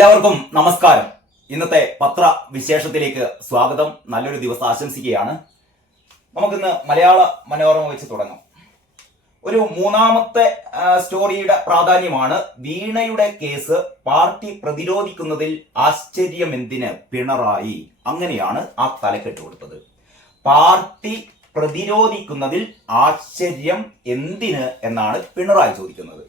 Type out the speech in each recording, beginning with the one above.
എല്ലാവർക്കും നമസ്കാരം. ഇന്നത്തെ പത്രവിശേഷത്തിലേക്ക് സ്വാഗതം. നല്ലൊരു ദിവസം ആശംസിക്കുകയാണ്. നമുക്കിന്ന് മലയാള മനോരമ വെച്ച് തുടങ്ങാം. ഒരു മൂന്നാമത്തെ സ്റ്റോറിയുടെ പ്രാധാന്യമാണ് വീണയുടെ കേസ് പാർട്ടി പ്രതിരോധിക്കുന്നതിൽ ആശ്ചര്യമെന്തിന് പിണറായി. അങ്ങനെയാണ് ആ തലക്കെട്ട് കൊടുത്തത്. പാർട്ടി പ്രതിരോധിക്കുന്നതിൽ ആശ്ചര്യം എന്തിന് എന്നാണ് പിണറായി ചോദിക്കുന്നത്.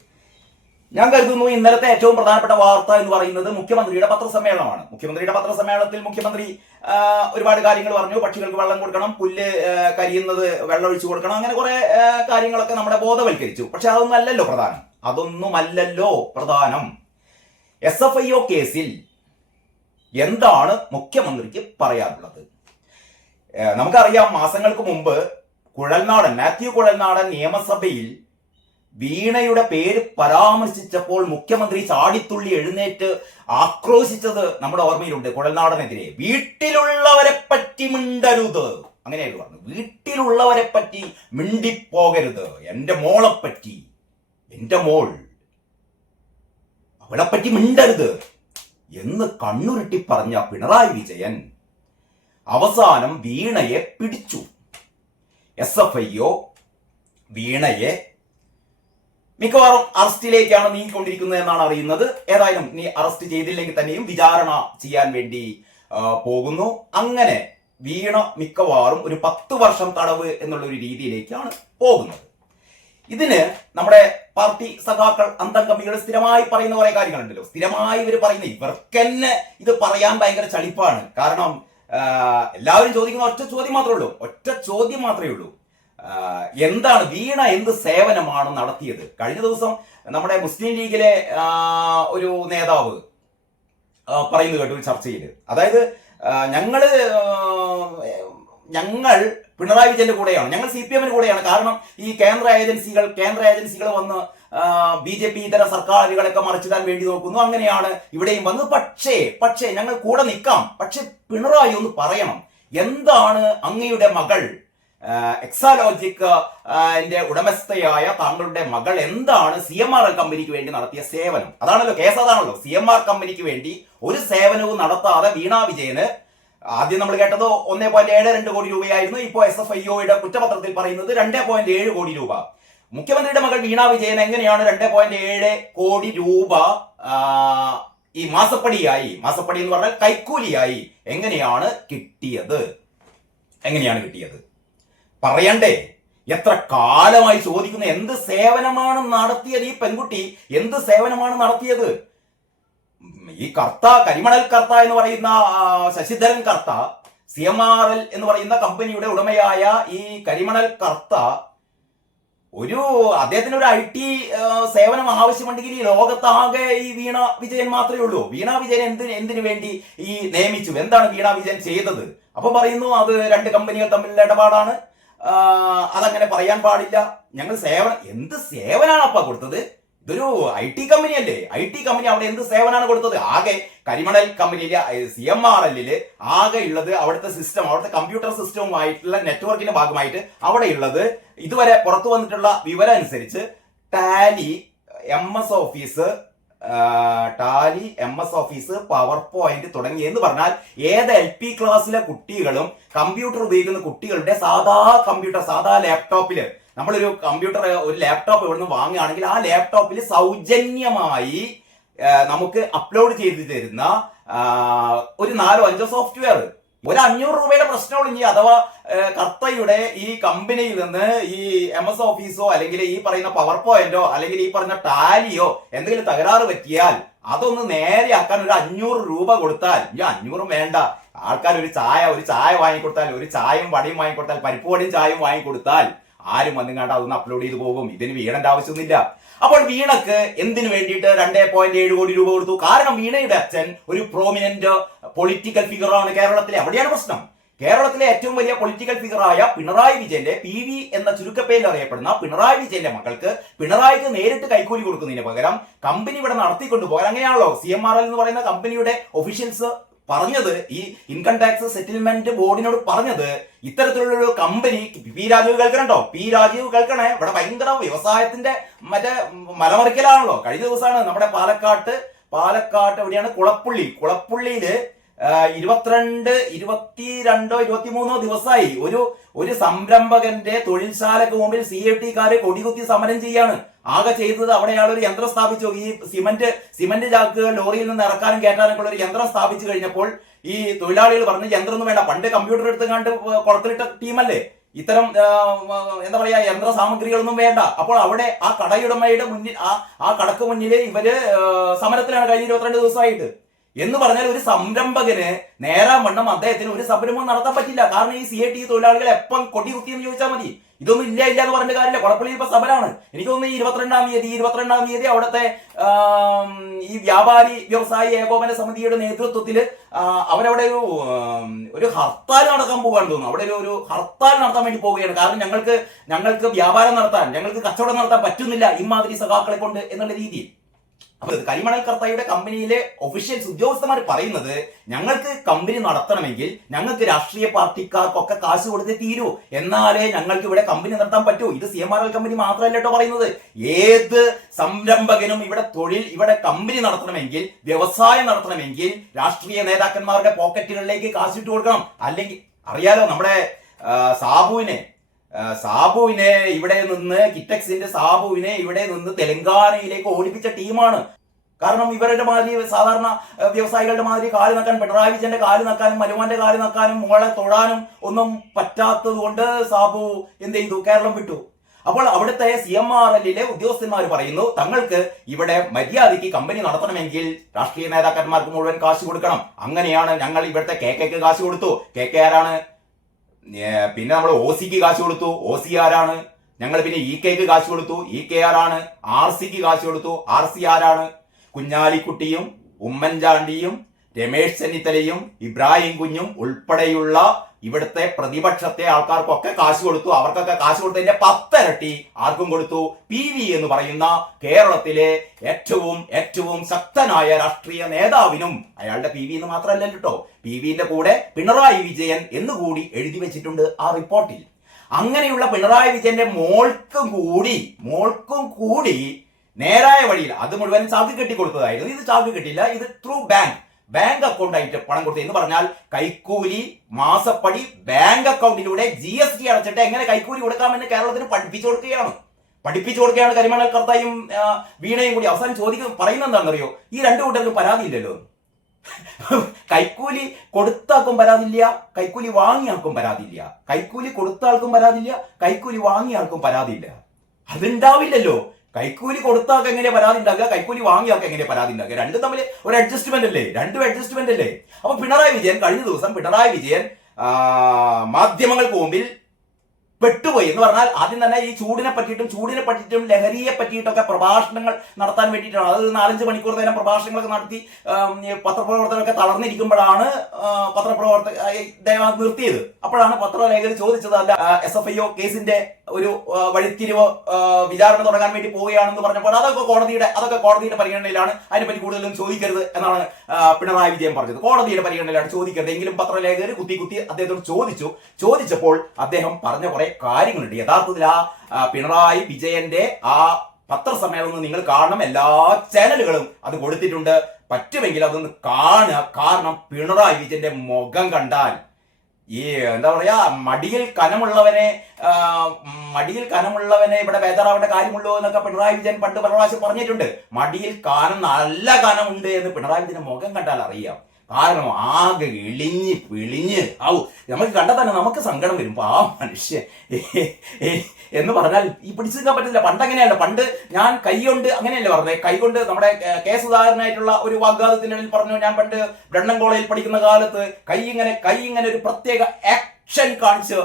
ഞാൻ കരുതുന്നു ഇന്നലത്തെ ഏറ്റവും പ്രധാനപ്പെട്ട വാർത്ത എന്ന് പറയുന്നത് മുഖ്യമന്ത്രിയുടെ പത്രസമ്മേളനമാണ്. മുഖ്യമന്ത്രിയുടെ പത്രസമ്മേളനത്തിൽ മുഖ്യമന്ത്രി ഒരുപാട് കാര്യങ്ങൾ പറഞ്ഞു. പക്ഷികൾക്ക് വെള്ളം കൊടുക്കണം, പുല്ല് കരിയുന്നത് വെള്ളം ഒഴിച്ചു കൊടുക്കണം, അങ്ങനെ കുറെ കാര്യങ്ങളൊക്കെ നമ്മളെ ബോധവൽക്കരിച്ചു. പക്ഷെ അതൊന്നുമല്ലല്ലോ പ്രധാനം. SFIO കേസിൽ എന്താണ് മുഖ്യമന്ത്രിക്ക് പറയാനുള്ളത്? നമുക്കറിയാം, മാസങ്ങൾക്ക് മുമ്പ് മാത്യു കുഴൽനാടൻ നിയമസഭയിൽ വീണയുടെ പേര് പരാമർശിച്ചപ്പോൾ മുഖ്യമന്ത്രി ചാടിത്തുള്ളി എഴുന്നേറ്റ് ആക്രോശിച്ചത് നമ്മുടെ ഓർമ്മയിലുണ്ട്. കുഴൽനാടനെതിരെ വീട്ടിലുള്ളവരെ പറ്റി മിണ്ടരുത്, അങ്ങനെയായിരുന്നു പറഞ്ഞു. വീട്ടിലുള്ളവരെ പറ്റി മിണ്ടിപ്പോകരുത്, എന്റെ മോളെപ്പറ്റി, എന്റെ മോൾ, അവളെപ്പറ്റി മിണ്ടരുത് എന്ന് കണ്ണുരുട്ടി പറഞ്ഞ പിണറായി വിജയൻ അവസാനം വീണയെ പിടിച്ചു. SFIO വീണയെ മിക്കവാറും അറസ്റ്റിലേക്കാണ് നീങ്ങിക്കൊണ്ടിരിക്കുന്നത് എന്നാണ് അറിയുന്നത്. ഏതായാലും നീ അറസ്റ്റ് ചെയ്തില്ലെങ്കിൽ തന്നെയും വിചാരണ ചെയ്യാൻ വേണ്ടി പോകുന്നു. അങ്ങനെ വീണ മിക്കവാറും ഒരു 10 വർഷം തടവ് എന്നുള്ള ഒരു രീതിയിലേക്കാണ് പോകുന്നത്. ഇതിന് നമ്മുടെ പാർട്ടി സഖാക്കൾ അന്തംഗമികൾ സ്ഥിരമായി പറയുന്ന കുറെ കാര്യങ്ങളുണ്ടല്ലോ. സ്ഥിരമായി ഇവർ പറയുന്ന ഇവർക്കെന്നെ ഇത് പറയാൻ ഭയങ്കര ചളിപ്പാണ്. കാരണം എല്ലാവരും ചോദിക്കുന്ന ഒറ്റ ചോദ്യം മാത്രമേ ഉള്ളൂ. എന്താണ് വീണ എന്ത് സേവനമാണ് നടത്തിയത്? കഴിഞ്ഞ ദിവസം നമ്മുടെ മുസ്ലിം ലീഗിലെ ഒരു നേതാവ് പറയുന്നത് കേട്ടു ഒരു ചർച്ചയിൽ. അതായത് ഞങ്ങൾ പിണറായി വിജയന്റെ കൂടെയാണ്, ഞങ്ങൾ CPM കൂടെയാണ്. കാരണം ഈ കേന്ദ്ര ഏജൻസികൾ വന്ന് BJP ഇതര സർക്കാരുകളൊക്കെ മറിച്ചിടാൻ വേണ്ടി നോക്കുന്നു. അങ്ങനെയാണ് ഇവിടെയും വന്നത്. പക്ഷേ ഞങ്ങൾ കൂടെ നിൽക്കാം. പക്ഷെ പിണറായി ഒന്ന് പറയണം, എന്താണ് അങ്ങയുടെ മകൾ എക്സാലോജിക് ഉടമസ്ഥയായ താങ്കളുടെ മകൾ എന്താണ് CMRL കമ്പനിക്ക് വേണ്ടി നടത്തിയ സേവനം? അതാണല്ലോ കേസ്. അതാണല്ലോ CMR കമ്പനിക്ക് വേണ്ടി ഒരു സേവനവും നടത്താതെ വീണ വിജയന്, ആദ്യം നമ്മൾ കേട്ടത് 1.72 കോടി രൂപയായിരുന്നു. ഇപ്പോൾ SFIOയുടെ കുറ്റപത്രത്തിൽ പറയുന്നത് 2.7 കോടി രൂപ. മുഖ്യമന്ത്രിയുടെ മകൾ വീണ വിജയൻ എങ്ങനെയാണ് 2.7 കോടി രൂപ ഈ മാസപ്പടി എന്ന് പറഞ്ഞാൽ കൈക്കൂലിയായി എങ്ങനെയാണ് കിട്ടിയത്? പറയണ്ടേ? എത്ര കാലമായി ചോദിക്കുന്നു, എന്ത് സേവനമാണ് നടത്തിയത് ഈ പെൺകുട്ടി? എന്ത് സേവനമാണ് നടത്തിയത്? ഈ കരിമണൽ കർത്ത എന്ന് പറയുന്ന ശശിധരൻ കർത്ത, CMRL എന്ന് പറയുന്ന കമ്പനിയുടെ ഉടമയായ ഈ കരിമണൽ കർത്ത, അദ്ദേഹത്തിന് ഒരു IT സേവനം ആവശ്യമുണ്ടെങ്കിൽ ഈ ലോകത്താകെ ഈ വീണ വിജയൻ മാത്രമേ ഉള്ളൂ. വീണ വിജയൻ എന്തിനു വേണ്ടി ഈ നിയമിച്ചു? എന്താണ് വീണ വിജയൻ ചെയ്തത്? അപ്പൊ പറയുന്നു അത് 2 കമ്പനികൾ തമ്മിലുള്ള ഇടപാടാണ്, അതങ്ങനെ പറയാൻ പാടില്ല. ഞങ്ങൾ എന്ത് സേവനാണ് അപ്പ കൊടുത്തത്? ഇതൊരു IT കമ്പനിയല്ലേ? IT കമ്പനി അവിടെ എന്ത് സേവനമാണ് കൊടുത്തത്? ആകെ കരിമണൽ കമ്പനിയിലെ CMRL ആകെ ഉള്ളത് അവിടുത്തെ സിസ്റ്റം, അവിടുത്തെ കമ്പ്യൂട്ടർ സിസ്റ്റവുമായിട്ടുള്ള നെറ്റ്വർക്കിന്റെ ഭാഗമായിട്ട് അവിടെ ഉള്ളത് ഇതുവരെ പുറത്തു വന്നിട്ടുള്ള വിവരം അനുസരിച്ച് Tally, MS office, power point തുടങ്ങി എന്ന് പറഞ്ഞാൽ ഏത് LP ക്ലാസ്സിലെ കുട്ടികളും കമ്പ്യൂട്ടർ ഉപയോഗിക്കുന്ന കുട്ടികളുടെ സാധാ ലാപ്ടോപ്പില്, നമ്മളൊരു ഒരു ലാപ്ടോപ്പ് ഇവിടുന്ന് വാങ്ങുകയാണെങ്കിൽ ആ ലാപ്ടോപ്പിൽ സൗജന്യമായി നമുക്ക് അപ്ലോഡ് ചെയ്ത് തരുന്ന ഒരു 4-5 സോഫ്റ്റ്വെയർ, ഒരു 500 രൂപയുടെ പ്രശ്നമുള്ളൂ. ഇനി അഥവാ കർത്തയുടെ ഈ കമ്പനിയിൽ നിന്ന് ഈ MS ഓഫീസോ അല്ലെങ്കിൽ ഈ പറയുന്ന പവർ പോയിന്റോ അല്ലെങ്കിൽ ഈ പറഞ്ഞ ടാലിയോ എന്തെങ്കിലും തകരാറ് പറ്റിയാൽ അതൊന്ന് നേരെയാക്കാൻ ഒരു 500 രൂപ കൊടുത്താൽ, 500 വേണ്ട, ആൾക്കാർ ഒരു ചായ വാങ്ങിക്കൊടുത്താൽ, ഒരു ചായയും വടയും വാങ്ങിക്കൊടുത്താൽ, പരിപ്പ് വടയും ചായയും വാങ്ങിക്കൊടുത്താൽ ആരും വന്നുകാണ്ട് അതൊന്ന് അപ്ലോഡ് ചെയ്ത് പോകും. ഇതിന് വീണന്റെ ആവശ്യമൊന്നുമില്ല. അപ്പോൾ വീണക്ക് എന്തിനു വേണ്ടിയിട്ട് 2.7 കോടി രൂപ കൊടുത്തു? കാരണം വീണയുടെ അച്ഛൻ ഒരു പ്രോമിനന്റ് പൊളിറ്റിക്കൽ ഫിഗറാണ് കേരളത്തിലെ. അവിടെയാണ് പ്രശ്നം. കേരളത്തിലെ ഏറ്റവും വലിയ പൊളിറ്റിക്കൽ ഫിഗറായ പിണറായി വിജയന്റെ, PV എന്ന ചുരുക്കപ്പേരിൽ അറിയപ്പെടുന്ന പിണറായി വിജയന്റെ മകൾക്ക് പിണറായിക്ക് നേരിട്ട് കൈക്കൂലി കൊടുക്കുന്നതിന് പകരം കമ്പനി ഇവിടെ നടത്തിക്കൊണ്ടു പോകാൻ, അങ്ങനെയാണല്ലോ CMRL എന്ന് പറയുന്ന കമ്പനിയുടെ ഒഫീഷ്യൽസ് പറഞ്ഞത്, ഈ ഇൻകം ടാക്സ് സെറ്റിൽമെന്റ് ബോർഡിനോട് പറഞ്ഞത്, ഇത്തരത്തിലുള്ള കമ്പനി പി രാജീവ് കേൾക്കണേ, ഇവിടെ ഭയങ്കര വ്യവസായത്തിന്റെ മറ്റേ മലമറിക്കലാണല്ലോ. കഴിഞ്ഞ ദിവസമാണ് നമ്മുടെ പാലക്കാട്ട് പാലക്കാട്ട് എവിടെയാണ് കുളപ്പുള്ളിയില് 23 ദിവസമായി ഒരു സംരംഭകന്റെ തൊഴിൽശാലക്ക് മുമ്പിൽ CIT-കാര് കൊടികുത്തി സമരം ചെയ്യാണ്. ആകെ ചെയ്തത് അവിടെ അയാൾ ഒരു യന്ത്രം സ്ഥാപിച്ചു. ഈ സിമന്റ് ചാക്കുകൾ ലോറിയിൽ നിന്ന് ഇറക്കാനും കയറ്റാനൊക്കെ ഉള്ള ഒരു യന്ത്രം സ്ഥാപിച്ചു കഴിഞ്ഞപ്പോൾ ഈ തൊഴിലാളികൾ പറഞ്ഞു യന്ത്രമൊന്നും വേണ്ട, പണ്ട് കമ്പ്യൂട്ടർ എടുത്ത് കണ്ട് കുളത്തിലിട്ട ടീമല്ലേ, ഇത്തരം എന്താ പറയാ യന്ത്ര സാമഗ്രികളൊന്നും വേണ്ട. അപ്പോൾ അവിടെ ആ കടയുടമയുടെ മുന്നിൽ ആ കടക്ക് മുന്നിൽ ഇവര് സമരത്തിലാണ് കഴിഞ്ഞ 22 ദിവസമായിട്ട്. എന്ന് പറഞ്ഞാൽ ഒരു സംരംഭകന് നേരാൻ വണ്ണം അദ്ദേഹത്തിന് ഒരു സംരംഭം നടത്താൻ പറ്റില്ല. കാരണം ഈ CIT തൊഴിലാളികൾ എപ്പം കൊടി കുത്തി എന്ന് ചോദിച്ചാൽ മതി. ഇതൊന്നും ഇല്ല എന്ന് പറഞ്ഞ കാര്യമില്ല. കുളപ്പള്ളിയിൽ ഇപ്പൊ സമരമാണ്. എനിക്ക് തോന്നുന്നു 22-ാം തീയതി അവിടുത്തെ ഈ വ്യാപാരി വ്യവസായി ഏകോപന സമിതിയുടെ നേതൃത്വത്തിൽ അവരവിടെ ഒരു ഹർത്താൽ നടക്കാൻ പോവുകയാണെന്ന് തോന്നുന്നു. അവിടെ ഒരു ഹർത്താൽ നടത്താൻ വേണ്ടി പോവുകയാണ്. കാരണം ഞങ്ങൾക്ക് വ്യാപാരം നടത്താൻ, ഞങ്ങൾക്ക് കച്ചവടം നടത്താൻ പറ്റുന്നില്ല ഇമാതിരി സഖാക്കളെ കൊണ്ട് എന്നുള്ള രീതിയിൽ. അപ്പൊ കരിമണൽ കർത്തായുടെ കമ്പനിയിലെ ഒഫീഷ്യൽസ് ഉദ്യോഗസ്ഥന്മാർ പറയുന്നത് ഞങ്ങൾക്ക് കമ്പനി നടത്തണമെങ്കിൽ ഞങ്ങൾക്ക് രാഷ്ട്രീയ പാർട്ടിക്കാർക്കൊക്കെ കാശ് കൊടുത്തേ തീരൂ, എന്നാലേ ഞങ്ങൾക്ക് ഇവിടെ കമ്പനി നടത്താൻ പറ്റൂ. ഇത് CMRL കമ്പനി മാത്രമല്ല കേട്ടോ പറയുന്നത്. ഏത് സംരംഭകനും ഇവിടെ കമ്പനി നടത്തണമെങ്കിൽ, വ്യവസായം നടത്തണമെങ്കിൽ രാഷ്ട്രീയ നേതാക്കന്മാരുടെ പോക്കറ്റുകളിലേക്ക് കാശിട്ട് കൊടുക്കണം. അല്ലെങ്കിൽ അറിയാലോ, നമ്മുടെ സാബുവിനെ ഇവിടെ നിന്ന് കിറ്റക്സിന്റെ സാബുവിനെ ഇവിടെ നിന്ന് തെലങ്കാനയിലേക്ക് ഓടിപ്പിച്ച ടീമാണ്. കാരണം ഇവരുടെ മാതിരി സാധാരണ വ്യവസായികളുടെ മാതിരി കാല് നക്കാൻ, പിണറായി വിജയന്റെ കാല് നക്കാനും മരുമാന്റെ കാല് നക്കാനും മോളെ തൊടാനും ഒന്നും പറ്റാത്തത് കൊണ്ട് സാബു എന്ത് ചെയ്തു, കേരളം വിട്ടു. അപ്പോൾ അവിടുത്തെ CMRL-ലെ ഉദ്യോഗസ്ഥന്മാർ പറയുന്നു തങ്ങൾക്ക് ഇവിടെ മര്യാദയ്ക്ക് കമ്പനി നടത്തണമെങ്കിൽ രാഷ്ട്രീയ നേതാക്കന്മാർക്ക് മുഴുവൻ കാശ് കൊടുക്കണം. അങ്ങനെയാണ് ഞങ്ങൾ ഇവിടുത്തെ KK കാശ് കൊടുത്തു. KK ആരാണ്? പിന്നെ നമ്മൾ OC-ക്ക് കാശ് കൊടുത്തു. OC ആരാണ്? ഞങ്ങൾ പിന്നെ EK-ക്ക് കാശ് കൊടുത്തു. EK ആരാണ്? RC-ക്ക് കാശ് കൊടുത്തു. RC ആരാണ്? കുഞ്ഞാലിക്കുട്ടിയും ഉമ്മൻചാണ്ടിയും രമേശ് ചെന്നിത്തലയും ഇബ്രാഹിം കുഞ്ഞും ഉൾപ്പെടെയുള്ള ഇവിടുത്തെ പ്രതിപക്ഷത്തെ ആൾക്കാർക്കൊക്കെ കാശ് കൊടുത്തു. അവർക്കൊക്കെ കാശ് കൊടുത്തതിന്റെ 10 ഇരട്ടി ആർക്കും കൊടുത്തു. PV എന്ന് പറയുന്ന കേരളത്തിലെ ഏറ്റവും ശക്തനായ രാഷ്ട്രീയ നേതാവിനും. അയാളുടെ PV എന്ന് മാത്രമല്ല കേട്ടോ, PV-ന്റെ കൂടെ പിണറായി വിജയൻ എന്നുകൂടി എഴുതി വെച്ചിട്ടുണ്ട് ആ റിപ്പോർട്ടിൽ. അങ്ങനെയുള്ള പിണറായി വിജയന്റെ മോൾക്കും കൂടി നേരായ വഴിയിൽ അത് മുഴുവൻ ചാക്ക് കെട്ടി കൊടുത്തതായിരുന്നു. ഇത് ചാക്ക് കെട്ടില്ല, ഇത് ത്രൂ ബാങ്ക് അക്കൗണ്ട് ആയിട്ട് പണം കൊടുത്തു. എന്ന് പറഞ്ഞാൽ കൈക്കൂലി, മാസപ്പടി ബാങ്ക് അക്കൗണ്ടിലൂടെ GST അടച്ചിട്ട് എങ്ങനെ കൈക്കൂലി കൊടുക്കാമെന്ന് കേരളത്തിന് പഠിപ്പിച്ചു കൊടുക്കുകയാണ് കരിമണൽ കർത്തായും വീണയും കൂടി. അവസാനം പറയുന്നത് എന്താണെന്നറിയോ, ഈ രണ്ടു കൂട്ടർക്കും പരാതിയില്ലല്ലോ. കൈക്കൂലി കൊടുത്താൾക്കും പരാതിയില്ല, കൈക്കൂലി വാങ്ങിയാൾക്കും പരാതിയില്ല. കൈക്കൂലി കൊടുത്ത ആൾക്കും പരാതിയില്ല, കൈക്കൂലി വാങ്ങിയ ആൾക്കും പരാതിയില്ല. അതുണ്ടാവില്ലല്ലോ. കൈക്കൂലി കൊടുത്താൾക്ക് എങ്ങനെ പരാതി ഉണ്ടാക്കുക, കൈക്കൂലി വാങ്ങിയാൾക്ക് എങ്ങനെ പരാതി ഉണ്ടാക്കുക? രണ്ടും തമ്മിൽ ഒരു അഡ്ജസ്റ്റ്മെന്റ് അല്ലേ? അപ്പൊ കഴിഞ്ഞ ദിവസം പിണറായി വിജയൻ മാധ്യമങ്ങൾക്ക് മുമ്പിൽ പെട്ടുപോയി എന്ന് പറഞ്ഞാൽ ആദ്യം തന്നെ ഈ ചൂടിനെ പറ്റിയിട്ടും ലഹരിയെ പറ്റിയിട്ടൊക്കെ പ്രഭാഷണങ്ങൾ നടത്താൻ വേണ്ടിയിട്ടാണ്. അത് 4-5 മണിക്കൂർ നേരം പ്രഭാഷണങ്ങളൊക്കെ നടത്തി പത്രപ്രവർത്തകരൊക്കെ തളർന്നിരിക്കുമ്പോഴാണ് നിർത്തിയത്. അപ്പോഴാണ് പത്രലേഖകർ ചോദിച്ചത്, അല്ല SFIO കേസിന്റെ ഒരു വഴിത്തിരിവ് വിചാരണ തുടങ്ങാൻ വേണ്ടി പോവുകയാണെന്ന് പറഞ്ഞപ്പോൾ അതൊക്കെ കോടതിയുടെ പരിഗണനയിലാണ്, അതിനെപ്പറ്റി കൂടുതലൊന്നും ചോദിക്കരുത് എന്നാണ് പിണറായി വിജയൻ പറഞ്ഞത്. കോടതിയുടെ പരിഗണനയിലാണ് ചോദിക്കരുത്. എങ്കിലും പത്രലേഖകർ കുത്തി അദ്ദേഹത്തോട് ചോദിച്ചപ്പോൾ അദ്ദേഹം പറഞ്ഞ കുറെ കാര്യങ്ങളുണ്ട്. യഥാർത്ഥത്തിൽ പിണറായി വിജയന്റെ ആ പത്രസമ്മേളനം നിങ്ങൾ കാണണം. എല്ലാ ചാനലുകളും അത് കൊടുത്തിട്ടുണ്ട്. പറ്റുമെങ്കിൽ അതൊന്ന് കാണുക. കാരണം പിണറായി വിജയന്റെ മുഖം കണ്ടാൽ ഈ എന്താ പറയാ, മടിയിൽ കനമുള്ളവനെ ഇവിടെ ബേജാറാവേണ്ട കാര്യമുള്ളൂ എന്നൊക്കെ പിണറായി വിജയൻ പണ്ട് പല പ്രാവശ്യം പറഞ്ഞിട്ടുണ്ട്. മടിയിൽ നല്ല കനമുണ്ട് എന്ന് പിണറായി വിജയന്റെ മുഖം കണ്ടാൽ അറിയാം. കാരണം ആകെ പിളിഞ്ഞ് നമുക്ക് കണ്ടാൽ തന്നെ നമുക്ക് സങ്കടം വരും. ആ മനുഷ്യൻ എന്ന് പറഞ്ഞാൽ ഈ പിടിച്ചു നിൽക്കാൻ പറ്റില്ല. പണ്ട് അങ്ങനെയല്ല. പണ്ട് ഞാൻ കൈകൊണ്ട് അങ്ങനെയല്ലേ പറഞ്ഞത്, കൈകൊണ്ട് നമ്മുടെ കേസുദാരനായിട്ടുള്ള ഒരു വാഗ്വാദത്തിനിടയിൽ പറഞ്ഞു, ഞാൻ പണ്ട് ബ്രണ്ണൻ കോളേജിൽ പഠിക്കുന്ന കാലത്ത് കൈ ഇങ്ങനെ ഒരു പ്രത്യേക ആക്ഷൻ കാണിച്ച്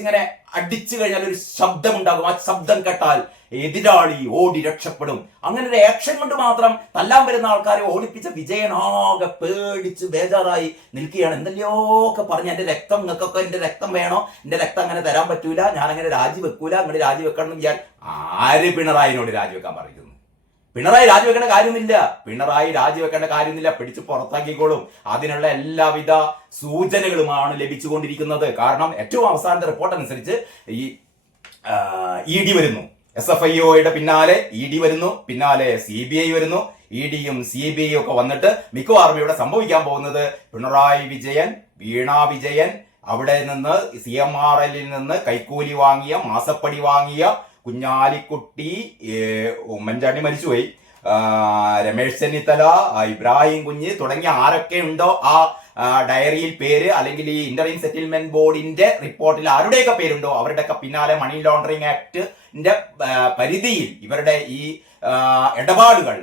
ഇങ്ങനെ അടിച്ചു കഴിഞ്ഞാൽ ഒരു ശബ്ദമുണ്ടാകും. ആ ശബ്ദം കേട്ടാൽ എതിരാളി ഓടി രക്ഷപ്പെടും. അങ്ങനെ ഒരു ആക്ഷൻ കൊണ്ട് മാത്രം തല്ലാൻ വരുന്ന ആൾക്കാരെ ഓടിപ്പിച്ച വിജയനാകെ പേടിച്ച് ബേജാറായി നിൽക്കുകയാണ്. എന്തെല്ലോക്കെ പറഞ്ഞ് എന്റെ രക്തം നിങ്ങൾക്കൊക്കെ എന്റെ രക്തം വേണോ, എന്റെ രക്തം അങ്ങനെ തരാൻ പറ്റൂല, ഞാൻ അങ്ങനെ രാജിവെക്കൂല, അങ്ങനെ രാജിവെക്കണം എന്ന് ഞാൻ ആര് പിണറായിനോട് രാജിവെക്കാൻ പറയുന്നു? പിണറായി രാജിവെക്കേണ്ട കാര്യമൊന്നുമില്ല. പിടിച്ച് പുറത്താക്കിക്കോളും. അതിനുള്ള എല്ലാവിധ സൂചനകളുമാണ് ലഭിച്ചുകൊണ്ടിരിക്കുന്നത്. കാരണം ഏറ്റവും അവസാനത്തെ റിപ്പോർട്ട് അനുസരിച്ച് ഈ ED വരുന്നു, SFIOയുടെ പിന്നാലെ ED വരുന്നു, പിന്നാലെ CBI വരുന്നു. EDയും CBI ഒക്കെ വന്നിട്ട് മിക്കവാറും ഇവിടെ സംഭവിക്കാൻ പോകുന്നത് പിണറായി വിജയൻ, വീണ വിജയൻ, അവിടെ നിന്ന് CMRL നിന്ന് കൈക്കൂലി വാങ്ങിയ, മാസപ്പടി വാങ്ങിയ കുഞ്ഞാലിക്കുട്ടി, ഉമ്മൻചാണ്ടി മരിച്ചുപോയി, രമേശ് ചെന്നിത്തല, ഇബ്രാഹിം കുഞ്ഞ് തുടങ്ങിയ ആരൊക്കെ ഉണ്ടോ ആ ഡയറിയിൽ പേര്, അല്ലെങ്കിൽ ഈ ഇന്ററിം സെറ്റിൽമെന്റ് ബോർഡിന്റെ റിപ്പോർട്ടിൽ ആരുടെയൊക്കെ പേരുണ്ടോ അവരുടെയൊക്കെ പിന്നാലെ മണി ലോണ്ടറിംഗ് ആക്ടിന്റെ പരിധിയിൽ ഇവരുടെ ഈ ഇടപാടുകൾ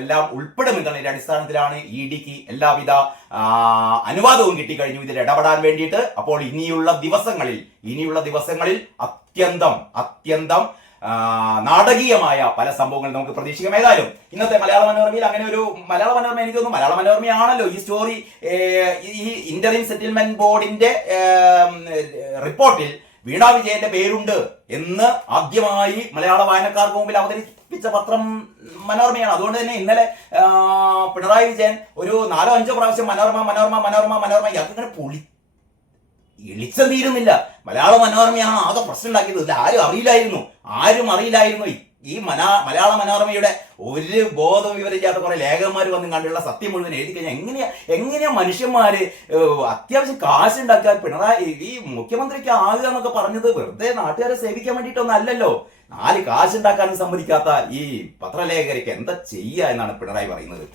എല്ലാം ഉൾപ്പെടുമെന്നതിന്റെ അടിസ്ഥാനത്തിലാണ് EDക്ക് എല്ലാവിധ അനുവാദവും കിട്ടിക്കഴിഞ്ഞു ഇതിൽ ഇടപെടാൻ വേണ്ടിയിട്ട്. അപ്പോൾ ഇനിയുള്ള ദിവസങ്ങളിൽ അത്യന്തം നാടകീയമായ പല സംഭവങ്ങൾ നമുക്ക് പ്രതീക്ഷിക്കാം. ഏതായാലും ഇന്നത്തെ മലയാള മനോരമയിൽ അങ്ങനെ ഒരു മലയാള മനോരമയാണല്ലോ ഈ സ്റ്റോറി, ഈ ഇന്ററിം സെറ്റിൽമെന്റ് ബോർഡിന്റെ റിപ്പോർട്ടിൽ വീണ വിജയന്റെ പേരുണ്ട് എന്ന് ആദ്യമായി മലയാള വായനക്കാർക്ക് മുമ്പിൽ അവതരിപ്പിച്ച പത്രം മനോരമയാണ്. അതുകൊണ്ട് തന്നെ ഇന്നലെ പിണറായി വിജയൻ ഒരു 4-5 പ്രാവശ്യം മനോരമ അങ്ങനെ ഇളിച്ചം തീരുന്നില്ല. മലയാള മനോരമയാണ് ആകെ പ്രശ്നം ഉണ്ടാക്കിയത്. ഇത് ആരും അറിയില്ലായിരുന്നു. ഈ മലയാള മനോരമയുടെ ഒരു ബോധവും ഇവരില്ലാത്ത കുറെ ലേഖകന്മാർ വന്ന് കണ്ടുള്ള സത്യം മുഴുവൻ എഴുതി കഴിഞ്ഞാൽ എങ്ങനെയാ മനുഷ്യന്മാര് അത്യാവശ്യം കാശുണ്ടാക്കാൻ പിണറായി ഈ മുഖ്യമന്ത്രിക്ക് ആകുക എന്നൊക്കെ പറഞ്ഞത് വെറുതെ നാട്ടുകാരെ സേവിക്കാൻ വേണ്ടിയിട്ടൊന്നും അല്ലല്ലോ. 4 കാശുണ്ടാക്കാനും സമ്മതിക്കാത്ത ഈ പത്രലേഖകർക്ക് എന്താ ചെയ്യുക എന്നാണ് പിണറായി പറയുന്നത്.